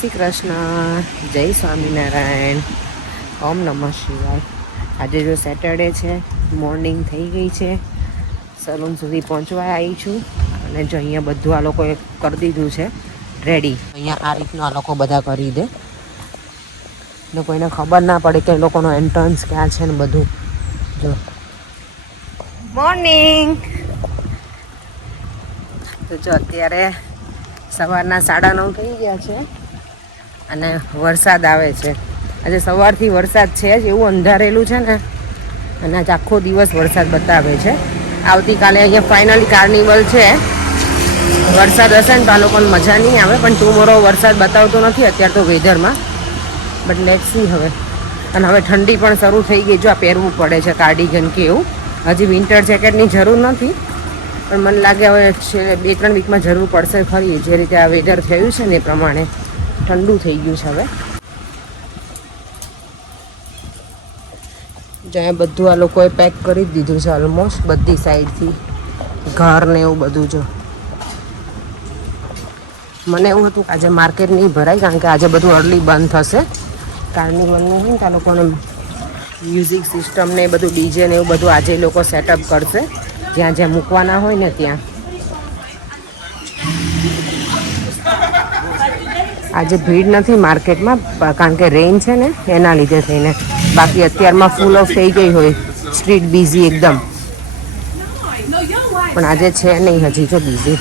શ્રી કૃષ્ણ, જય સ્વામિનારાયણ, ઓમ નમઃ શિવાય. આજે જો સેટરડે છે, મોર્નિંગ થઈ ગઈ છે, સલૂન સુધી પહોંચવા આવી છું. અને જો અહીંયા બધું આ લોકોએ કરી દીધું છે રેડી. અહીંયા આ રીતનું આ લોકો બધા કરી દે, ને કોઈને ખબર ના પડે કે એ લોકોનો એન્ટ્રન્સ ક્યાં છે ને બધું. જો મોર્નિંગ. તો જો અત્યારે સવારના 9:30 થઈ ગયા છે અને વરસાદ આવે છે. આજે સવારથી વરસાદ છે જ, એવું અંધારેલું છે ને, અને આજ આખો દિવસ વરસાદ બતાવે છે. આવતીકાલે અહીંયા ફાઇનલી કાર્નિવલ છે. વરસાદ હશે ને તો આ લોકોને મજા નહીં આવે, પણ ટુમોરો વરસાદ બતાવતો નથી અત્યારે તો વેધરમાં, બટ લેટ્સ સી હવે. અને હવે ઠંડી પણ શરૂ થઈ ગઈ, જો આ પહેરવું પડે છે કાર્ડિગન કે એવું. હજી વિન્ટર જેકેટની જરૂર નથી, પણ મને લાગે હવે 2-3 વીકમાં જરૂર પડશે ખરી. જે રીતે આ વેધર થયું છે ને એ પ્રમાણે ઠંડુ થઈ ગયું છે હવે. જ્યાં બધું આ લોકોએ પેક કરી જ દીધું છે ઓલમોસ્ટ બધી સાઈડથી, ઘર ને એવું બધું. જો મને એવું હતું કે આજે માર્કેટ નહીં ભરાય, કારણ કે આજે બધું અર્લી બંધ થશે. કાર્નિવલનું હોય ને તો આ લોકોને મ્યુઝિક સિસ્ટમ ને એ બધું ડીજે ને એવું બધું આજે એ લોકો સેટઅપ કરશે, જ્યાં જ્યાં મૂકવાના હોય ને ત્યાં. આજે ભીડ નથી માર્કેટમાં, કારણ કે રેઇન છે ને એના લીધે થઈને. બાકી અત્યારમાં ફૂલ ઓફ થઈ ગઈ હોય, સ્ટ્રીટ બિઝી એકદમ. પણ આજે છે નહીં હજી, જો બિઝી.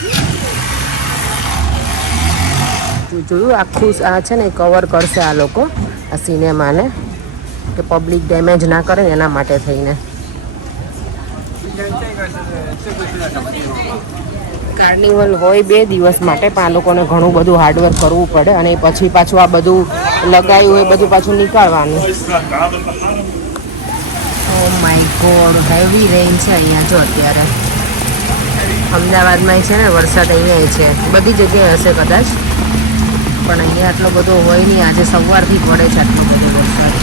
જોયું આખું આ છે ને કવર કરશે આ લોકો આ સિનેમાને, કે પબ્લિક ડેમેજ ના કરે એના માટે થઈને. કાર્નિવલ હોય 2 દિવસ માટે, પણ આ લોકોને ઘણું બધું હાર્ડવર્ક કરવું પડે, અને પછી પાછું આ બધું લગાવ્યું એ બધું પાછું નીકાળવાનું. Oh my god, heavy rain છે અહીંયા. જો અત્યારે અમદાવાદમાં છે ને વરસાદ, અહીંયા છે, બધી જગ્યાએ હશે કદાચ, પણ અહીંયા આટલો બધો હોય નહીં. આજે સવારથી પડે છે આટલો બધો વરસાદ.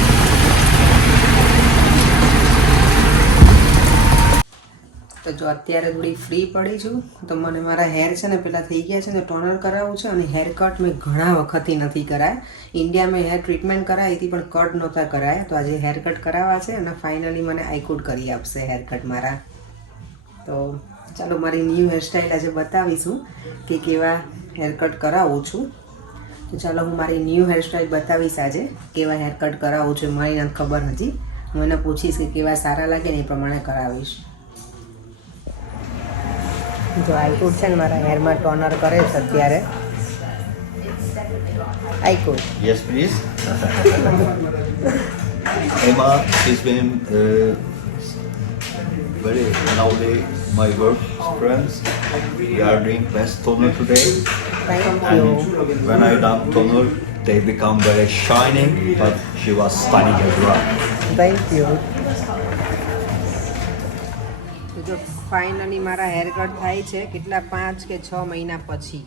તો જો અત્યારે થોડી ફ્રી પડી છું, તો મને મારા હેર છે ને પહેલાં થઈ ગયા છે ને ટોનર કરાવવું છે. અને હેર કટ મેં ઘણા વખતથી નથી કરાય. ઇન્ડિયામાં હેર ટ્રીટમેન્ટ કરાવી હતી, પણ કટ નહોતા કરાયા. તો આજે હેર કટ કરાવવા છે, અને ફાઇનલી મને આઈકુડ કરી આપશે હેર કટ મારા. તો ચાલો મારી ન્યૂ હેરસ્ટાઈલ આજે બતાવીશું કે કેવા હેર કટ કરાવું છું. તો ચાલો હું મારી ન્યૂ હેરસ્ટાઈલ બતાવીશ આજે, કેવા હેર કટ કરાવું છું. મને નથી ખબર હજી, હું એને પૂછીશ કે કેવા સારા લાગે ને એ પ્રમાણે કરાવીશ. જો આઈકુડ છે ને મારા હેરમાં ટોનર કરે છે અત્યારે. આઈકુડ. Yes, please. Emma has been very lovely, my work friends. We are doing best toner today. Thank And you. when I done toner, they become very shining, but she was stunning as well. Thank you. જો finally મારા hair cut થાય છે, કેટલા 5 કે 6 મહિના પછી.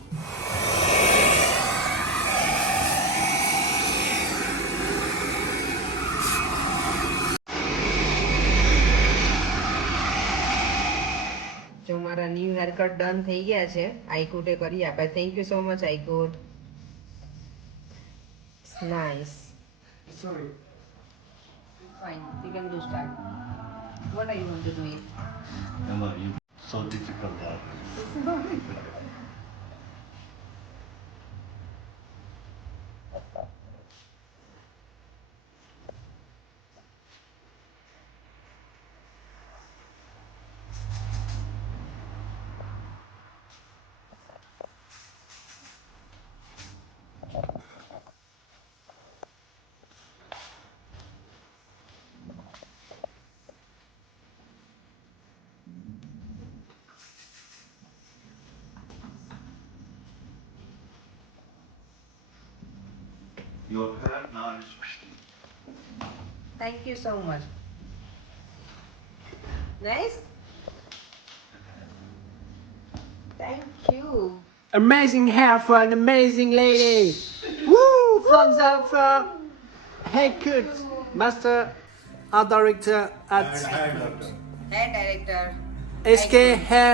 જો મારા ન્યૂ હેર કટ ડન થઈ ગયા છે, આઈકુટે કરી આપે. થેન્ક યુ સો મચ આઈકુટ. Nice. Sorry. Fine. You can do start. What are you going to do it? Emma, you so difficult. Your hair now is. Thank you so much. Nice? Thank you. Amazing hair for an amazing lady. Woo! Thumbs up for haircut. Master art director at Hair director. SK Hair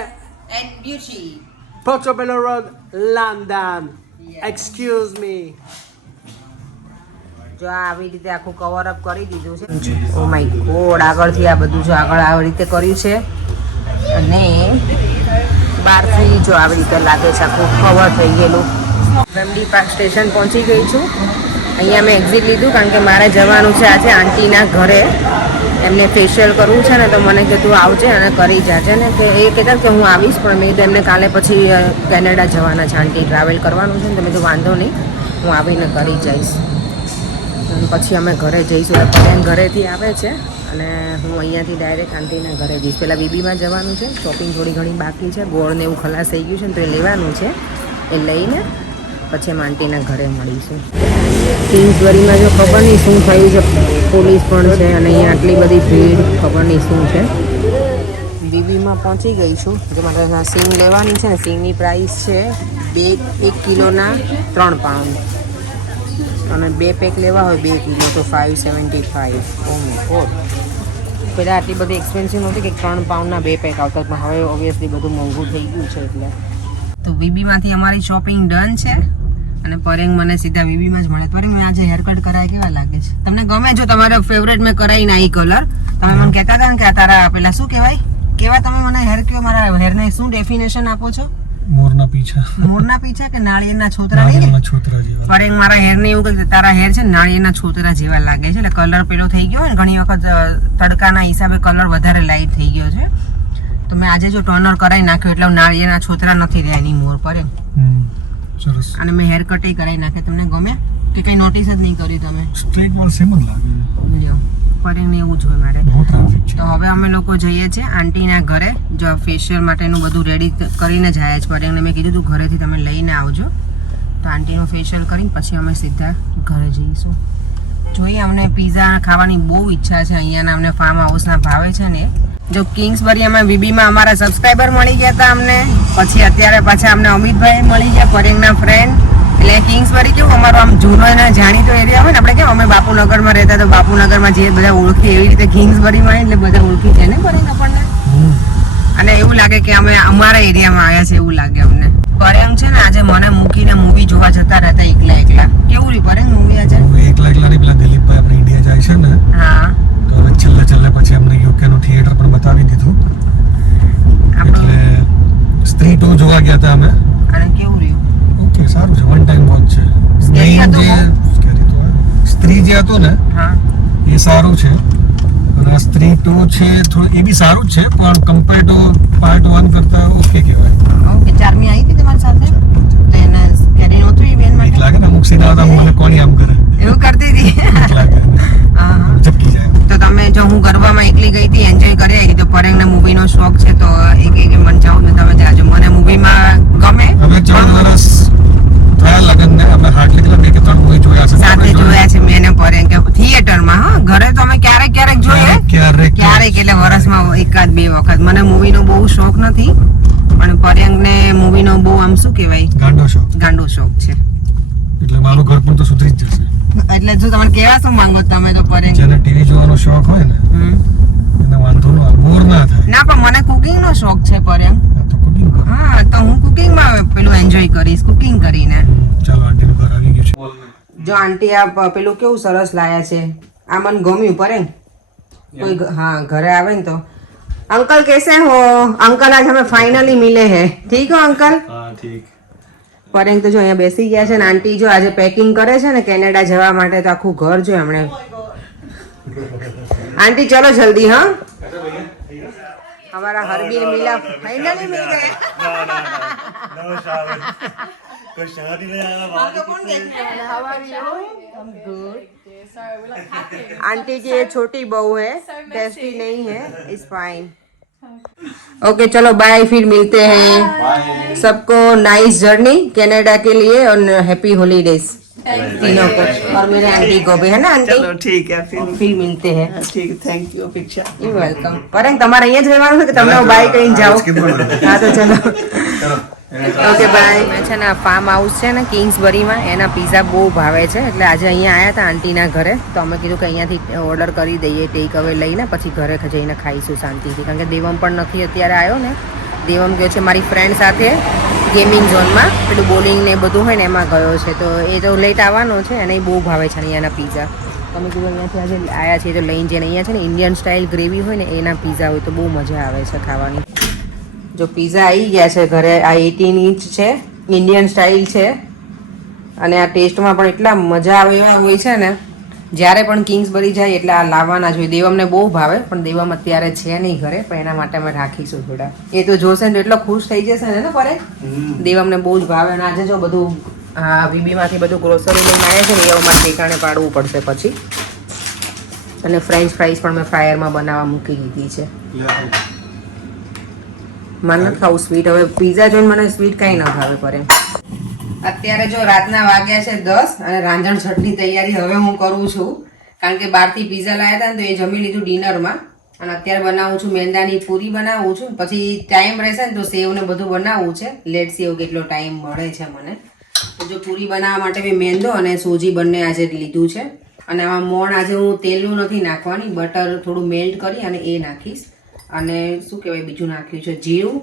And beauty. Portobello Road, London. Yeah. Excuse me. જો આ આવી રીતે આખું cover up કરી દીધું છે. ઓ my God, આગળથી આ બધું જો આગળ આવી રીતે કર્યું છે અને બહારથી જો આવી રીતે લાગે છે આખું કવર થઈ ગયેલું. વેમ્બલી પાર્ક સ્ટેશન પહોંચી ગઈ છું. અહીંયા મેં એક્ઝિટ લીધું કારણ કે મારે જવાનું છે આજે આંટીના ઘરે. એમને ફેશિયલ કરવું છે ને તો મને કે તું આવજે અને કરી જાજે ને. તો એ કહેતા કે હું આવીશ, પણ મેં એમને કાલે પછી કેનેડા જવાના છે, આંટી ટ્રાવેલ કરવાનું છે ને. તમે તો વાંધો નહીં, હું આવીને કરી જઈશ. અને પછી અમે ઘરે જઈશું. પરેન ઘરેથી આવે છે અને હું અહીંયાથી ડાયરેક્ટ આંટીના ઘરે જઈશ. પહેલાં બીબીમાં જવાનું છે, શોપિંગ થોડી ઘણી બાકી છે, ગોળ ને એવું ખલાસ થઈ ગયું છે ને તો એ લેવાનું છે. એ લઈને પછી અમે આંટીના ઘરે મળીશું. કિંગ્સબરીમાં જો ખબર નહીં શું થયું છે, પોલીસ પણ છે અને અહીંયા આટલી બધી ભીડ, ખબર નહીં શું છે. બીબીમાં પહોંચી ગઈ છું. જો મારે સિંગ લેવાની છે ને, સિંગની પ્રાઇસ છે 1 કિલોના 3 પાઉન્ડ અને 2 પેક લેવા હોય 2 કિલો તો 575. ઓ માય ગોડ, પહેલાં આટલી બધી એક્સપેન્સિવ નહોતી કે 3 પાઉન્ડના 2 પેક આવતા, પણ હવે ઓબ્વિયસલી બધું મોંઘું થઈ ગયું છે એટલે. તો બીબીમાંથી અમારી શોપિંગ ડન છે અને પરેંગ મને સીધા બીબીમાં જ મળે. પરેંગ, મેં આજે હેર કટ કરાય કેવા લાગે છે? તમને ગમે? જો તમારો ફેવરેટ મેં કરાવી ના કલર, તમે મને કહેતા હતા ને કે આ તારા પેલા શું કહેવાય, કેવા તમે મને હેર કયો, મારા હેરને શું ડેફિનેશન આપો છો? મોરના પીછા. મોરના પીછા કે નાળિયેરના છોતરા? નહીં, છોતરા જેવા. પરેંગ મારા હેરને એવું કહે તારા હેર છે નાળિયેરના છોતરા જેવા લાગે છે. એટલે કલર પેલો થઈ ગયો ને, ઘણી વખત તડકાના હિસાબે કલર વધારે લાઇટ થઈ ગયો છે. તો મેં આજે જો ટોનર કરાવી નાખ્યો એટલે નાળિયેરના છોતરા નથી રહ્યા એની મોર. પરેંગ સરસ. અને મેં હેર કટ કરાવી નાખે. તમને ગમે કે કઈ નોટિસ જ નહીં કર્યું તમે? સ્ટ્રેટ વાળ સેમ જ લાગે છે. લ્યો, પરેંગને એવું જ હોય મારે. બહુ ટ્રાફિક છે. તો હવે અમે લોકો જઈએ છીએ આંટીના ઘરે. જો ફેશિયલ માટેનું બધું રેડી કરીને જાય છે. પરેંગને મેં કીધું તું ઘરેથી તમે લઈને આવજો. તો આંટીનું ફેશિયલ કરીને પછી અમે સીધા ઘરે જઈશું. જોઈએ, અમને પીઝા ખાવાની બહુ ઈચ્છા છે. અહીંયાના અમને ફાર્મ હાઉસના ભાવે છે ને. જો કિંગ્સબરી અમે બીબીમાં અમારા સબસ્ક્રાઈબર મળી ગયા હતા અમને, પછી અત્યારે પાછા અમને અમિતભાઈ મળી ગયા, પરેંગના ફ્રેન્ડ. એટલે કિંગ્સબરી કેવું અમારો આમ જૂનો અને જાણીતો એરિયા હોય ને. આપણે કેમ અમે બાપુનગરમાં રહેતા તો બાપુનગરમાં જે બધા ઓળખી, એવી રીતે કિંગ્સબરીમાં એટલે બધા ઓળખી છે ને પરેંગ આપણને. અને એવું લાગે કે અમે અમારા એરિયામાં આવ્યા છે એવું લાગે અમને. પરેંગ છે ને આજે મને મૂકીને મૂવી જોવા જતા રહેતા એકલા એકલા. કેવું રહ્યું પરેંગ મૂવી આજે? એકલા એકલા ની પેલા દિલીપભાઈ આપણે ઇન્ડિયા જાય છે ને, હા, તો હવે છેલ્લે પછી અમને યુકે નું થિયેટર પણ બતાવી દીધું. એટલે સ્ત્રી 2 જોવા ગયા હતા અમે. અને કેવું રહ્યું? ઓકે, સારું છે, વન ટાઈમ વોચ છે. સ્ત્રી જે હતો ને એ સારું છે, અને આ સ્ત્રી 2 છે થોડું એ બી સારું જ છે, પણ કમ્પેર ટુ પાર્ટ 1 કરતા ઓકે કહેવાય. ઓકે, ચાર્મી આવી હતી તમારી સાથે? તો એને ક્યારે નહોતું એ બેન માટે? લાગે ને અમુક સીધા હતા મને કોની આમ કરે એવું કરતી હતી. હા, ઝપકી જાય. તો તમે જો હું ગરબામાં એકલી ગઈ હતી, એન્જોય કરી આવી. તો પરેંગને મૂવીનો શોખ છે તો એક મને જાઉં ને તમે જાજો. મને મૂવીમાં ગમે. હવે 4 વર્ષ થયા લગન ને, અમે હાર્ડલી કેટલા 2 કે 3 મૂવી જોયા છે. સાથે જોયા છે મેં ને પરેંગ કે થિયેટરમાં. હા, ઘરે તો અમે ક્યારેક જોઈએ, ક્યારેક એટલે વર્ષમાં 1-2 વખત. મને મૂવીનો બહુ શોખ નથી, પણ પરેંગને મૂવીનો બહુ આમ શું કહેવાય, ગાંડો શોખ છે. એટલે મારું ઘર પણ તો સુધરી જ જશે. એટલે જો તમે કેવા શું માંગો તમે તો પરેંગ? જેને ટીવી જોવાનો શોખ હોય ને એને વાંધો ન આવે, બોર ના થાય. ના, પણ મને કુકિંગ નો શોખ છે પરેંગ. તો કુકિંગ. હા, તો હું કુકિંગમાં પેલું એન્જોય કરીશ, કુકિંગ કરીને. ચાલો, આંટી ઘર આવી ગયું છે. જો આંટી આ પેલું કેવું સરસ લાયા છે, આ મને ગમ્યું પરેંગ. કોઈ હા ઘરે આવે ને તો अंकल कैसे हो अंकल? आज हमें फाइनली मिले हैं. ठीक हो अंकल? હા ઠીક. પરેંગ તો જો અહીંયા બેસી ગયા છે ને આંટી જો આજે પેકિંગ કરે છે ને કેનેડા જવા માટે. તો આખું ઘર જો એમણે. आंटी चलो जल्दी. हाँ, हमारा हरबीर मिला, फाइनली मिल गए. कोई शादी में आया आंटी की ये छोटी बहू है, टेस्टी नहीं है, इज फाइन. ओके चलो बाय, फिर मिलते हैं. सबको नाइस जर्नी कनाडा के लिए और हैप्पी हॉलीडेज तीनों को, और मेरे आंटी को भी, है ना आंटी? चलो ठीक है, फिर मिलते हैं. ठीक है, thank you Apeksha. You welcome. પરેંગ તમારે અહીંયા જ રહેવાનું છે કે તમે બાય કહીને જાઓ? હા તો ચલો. Okay bye. મેં છે ને ફાર્મ હાઉસ છે ને કિંગ્સબરીમાં, એના પીઝા બહુ ભાવે છે. એટલે આજે અહીંયા આવ્યા હતા આંટીના ઘરે. તો અમે કીધું કે અહીંયાથી ઓર્ડર કરી દઈએ, ટેક અવે લઈને પછી ઘરે જઈને ખાઈશું શાંતિથી. કારણ કે દેવમ પણ નથી અત્યારે આવ્યો ને. દેવમ ગયો છે મારી ફ્રેન્ડ સાથે ગેમિંગ ઝોનમાં પેલું બોલિંગ ને બધું હોય ને એમાં ગયો છે. તો એ તો લેટ આવવાનો છે અને એ બહુ ભાવે છે અહીંયાના પીઝા. તમે કીધું અહીંયાથી આજે આવ્યા છીએ તો લઈને જઈને અહીંયા છે ને ઇન્ડિયન સ્ટાઇલ ગ્રેવી હોય ને એના પીઝા હોય તો બહુ મજા આવે છે ખાવાની. જો પીઝા આવી ગયા છે ઘરે. આ 18 ઇંચ છે, ઇન્ડિયન સ્ટાઇલ છે અને આ ટેસ્ટમાં પણ એટલા મજા આવે એવા હોય છે ને. જ્યારે પણ કિંગ્સબરી જાય એટલે આ લાવવાના જોઈએ. દેવમને બહુ ભાવે પણ દેવમ અત્યારે છે નહીં ઘરે, પણ એના માટે અમે રાખીશું થોડા. એ તો જોશે ને તો એટલો ખુશ થઈ જશે ને પરે. દેવમને બહુ જ ભાવે. અને આજે જો બધું વીબીમાંથી બધું ગ્રોસરી લઈને આવ્યા છે ને એ અમારે ઠેકાણે પાડવું પડશે પછી. અને ફ્રેન્ચ ફ્રાઈઝ પણ મેં ફ્રાયરમાં બનાવવા મૂકી દીધી છે. મને નથી ખાવું સ્વીટ. હવે પીઝા જોઈને મને સ્વીટ કાંઈ ન ભાવે પડે. અત્યારે જો રાતના વાગ્યા છે 10 અને રાંધણ છઠની તૈયારી હવે હું કરું છું. કારણ કે બહારથી પીઝા લાવ્યા હતા ને તો એ જમી લીધું ડિનરમાં. અને અત્યારે બનાવું છું મેંદાની પૂરી બનાવું છું. પછી ટાઈમ રહેશે ને તો સેવ ને બધું બનાવવું છે. લેટ સેવ કેટલો ટાઈમ મળે છે મને. તો જો પૂરી બનાવવા માટે મેં મેંદો અને સોજી બંને આજે લીધું છે. અને આમાં મોણ આજે હું તેલનું નથી નાખવાની, બટર થોડું મેલ્ટ કરી અને એ નાખીશ. અને શું કહેવાય બીજું નાખ્યું છે જીરું,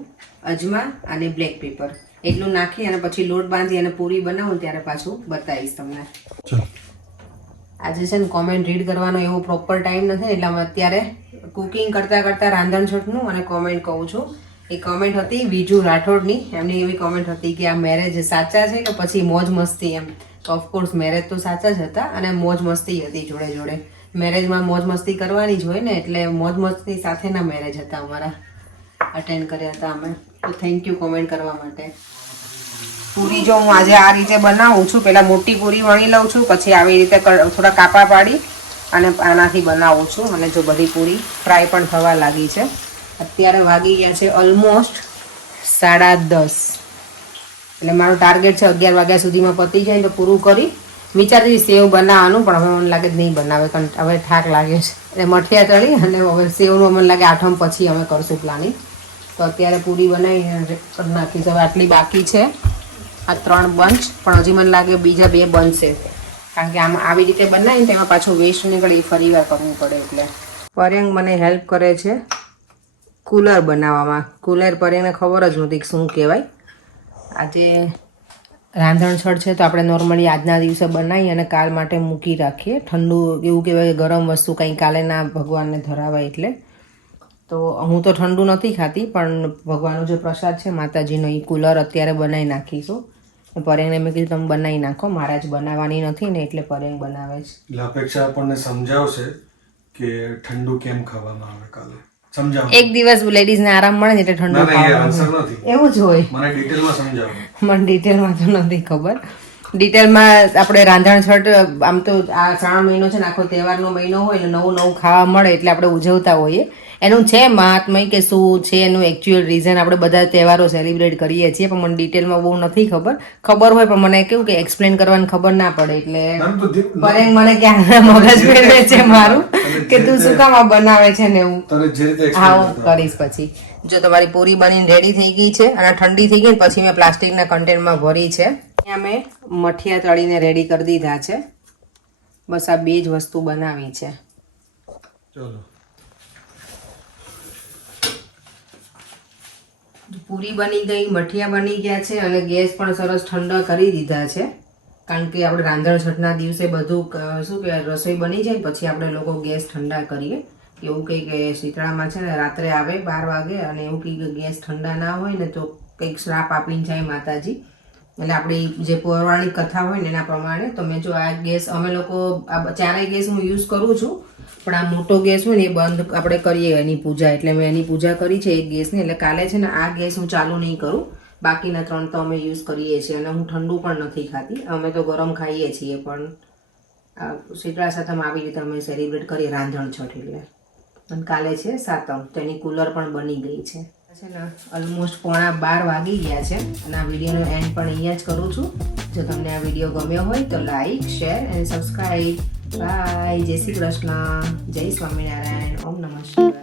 અજમા અને બ્લેક પેપર. એટલું નાખી અને પછી લોટ બાંધી અને પૂરી બનાવું ત્યારે પાછું બતાવીશ તમને. આજે છે ને કોમેન્ટ રીડ કરવાનો એવો પ્રોપર ટાઈમ નથી એટલે અમે અત્યારે કુકિંગ કરતાં કરતાં રાંધણછઠનું અને કોમેન્ટ કહું છું. એ કોમેન્ટ હતી વિજુ રાઠોડની. એમની એવી કોમેન્ટ હતી કે આ મેરેજ સાચા છે કે પછી મોજ મસ્તી એમ. ઓફકોર્સ મેરેજ તો સાચા જ હતા અને મોજ મસ્તી હતી જોડે જોડે. મેરેજમાં મોજ મસ્તી કરવાની જ હોય ને એટલે મોજ મસ્તી સાથેના મેરેજ હતા અમારા. અટેન્ડ કર્યા હતા અમે. તો થેન્ક યુ કોમેન્ટ કરવા માટે. પૂરી જો હું આજે આ રીતે બનાવું છું. પહેલાં મોટી પૂરી વણી લઉં છું, પછી આવી રીતે થોડા કાપા પાડી અને આનાથી બનાવું છું. અને જો બધી પૂરી ફ્રાય પણ થવા લાગી છે. અત્યારે વાગી ગયા છે ઓલમોસ્ટ 10:30. એટલે મારું ટાર્ગેટ છે 11 વાગ્યા સુધીમાં પતી જાય તો પૂરું કરી. વિચારતી સેવ બનાવવાનું પણ હવે મને લાગે નહીં બનાવે કારણ હવે થાક લાગે છે. એટલે મઠિયા તળી અને હવે સેવનું મને લાગે 8મ પછી અમે કરશું પ્લાનિંગ. તો અત્યારે પૂરી બનાવીને નાખીશ. હવે આટલી બાકી છે, આ 3 બંચ, પણ હજી મને લાગે બીજા 2 બનશે. કારણ કે આમ આવી રીતે બનાવીને તેમાં પાછું વેસ્ટ નીકળે એ ફરી વાર કરવું પડે. એટલે પર્યંગ મને હેલ્પ કરે છે કુલર બનાવવામાં. કુલર પર્યંગને ખબર જ નહોતી શું કહેવાય. આજે રાંધણછઠ છે તો આપણે નોર્મલી આજના દિવસે બનાવી અને કાલ માટે મૂકી રાખીએ. ઠંડુ એવું કહેવાય કે ગરમ વસ્તુ કંઈ કાલે ના ભગવાનને ધરાવાય એટલે. તો હું તો ઠંડુ નથી ખાતી પણ ભગવાનનો જે પ્રસાદ છે માતાજીનો એ કુલર અત્યારે બનાવી નાખીશું. પર્યંગને મેં કીધું તમે બનાવી નાખો, મારા જ બનાવવાની નથી ને એટલે પર્યંગ બનાવે છે. એટલે અપેક્ષા આપણને સમજાવશે કે ઠંડુ કેમ ખાવામાં આવે કાલે. સમજાવો. એક દિવસ લેડીઝને આરામ મળે ને એટલે ઠંડુ ખાવાનું એવું જ હોય. મને ડિટેલમાં સમજાવો. મને ડિટેલમાં તો નથી ખબર. ડિટેલમાં આપણે રાંધણછઠ આમ તો આ 3 મહિનો છે ને આખો તહેવારનો મહિનો હોય એટલે નવું નવું ખાવા મળે એટલે આપણે ઉજવતા હોઈએ. એનું છે મહાત્મય કે શું છે એનું એકચ્યુઅલ રીઝન. આપણે બધા તહેવારો સેલિબ્રેટ કરીએ છીએ પણ મને ડિટેલમાં બહુ નથી ખબર. ખબર હોય પણ મને કેવું કે એક્સપ્લેન કરવાની ખબર ના પડે એટલે પરેંગ મને ક્યાં મગજ ફેરવે છે મારું કે તું શું કામ આ બનાવે છે ને એવું. હા હું કરીશ પછી. જો તમારી પૂરી બનીને રેડી થઈ ગઈ છે અને ઠંડી થઈ ગઈ પછી મેં પ્લાસ્ટિકના કન્ટેનરમાં ભરી છે. અહીંયા મેં મઠિયા તળીને રેડી કરી દીધા છે. બસ આ 2 જ વસ્તુ બનાવી છે. ચલો પૂરી બની ગઈ, મઠિયા બની ગયા છે અને ગેસ પણ સરસ ઠંડા કરી દીધા છે. કારણ કે આપણે રાંધણછઠના દિવસે બધું શું કહેવાય રસોઈ બની જાય પછી આપણે લોકો ગેસ ઠંડા કરીએ. એવું કંઈ કે શીતળામાં છે ને રાત્રે આવે 12 વાગે અને એવું કંઈ કે ગેસ ઠંડા ના હોય ને તો કંઈક શ્રાપ આપીને જાય માતાજી. એટલે આપણી જે પૌરાણિક કથા હોય ને એના પ્રમાણે. તો મેં જો આ ગેસ અમે લોકો આ 4 ગેસ હું યુઝ કરું છું પણ આ મોટો ગેસ હોય ને એ બંધ આપણે કરીએ એની પૂજા. એટલે મેં એની પૂજા કરી છે એક ગેસની. એટલે કાલે છે ને આ ગેસ હું ચાલુ નહીં કરું. બાકીના 3 તો અમે યુઝ કરીએ છીએ અને હું ઠંડુ પણ નથી ખાતી. અમે તો ગરમ ખાઈએ છીએ પણ શીતળા સાતમ આવી રીતે અમે સેલિબ્રેટ કરીએ રાંધણછઠ એટલે. અને કાલે છે 7મ તેની કુલર પણ બની ગઈ છે. છે ને ઓલમોસ્ટ 11:15 વાગી ગયા છે અને આ વિડીયોનો એન્ડ પણ અહીંયા જ કરું છું. જો તમને આ વિડીયો ગમ્યો હોય તો લાઈક, શેર અને સબસ્ક્રાઈબ. બાય. જય શ્રી કૃષ્ણ. જય સ્વામિનારાયણ. ઓમ નમઃ શિવાય.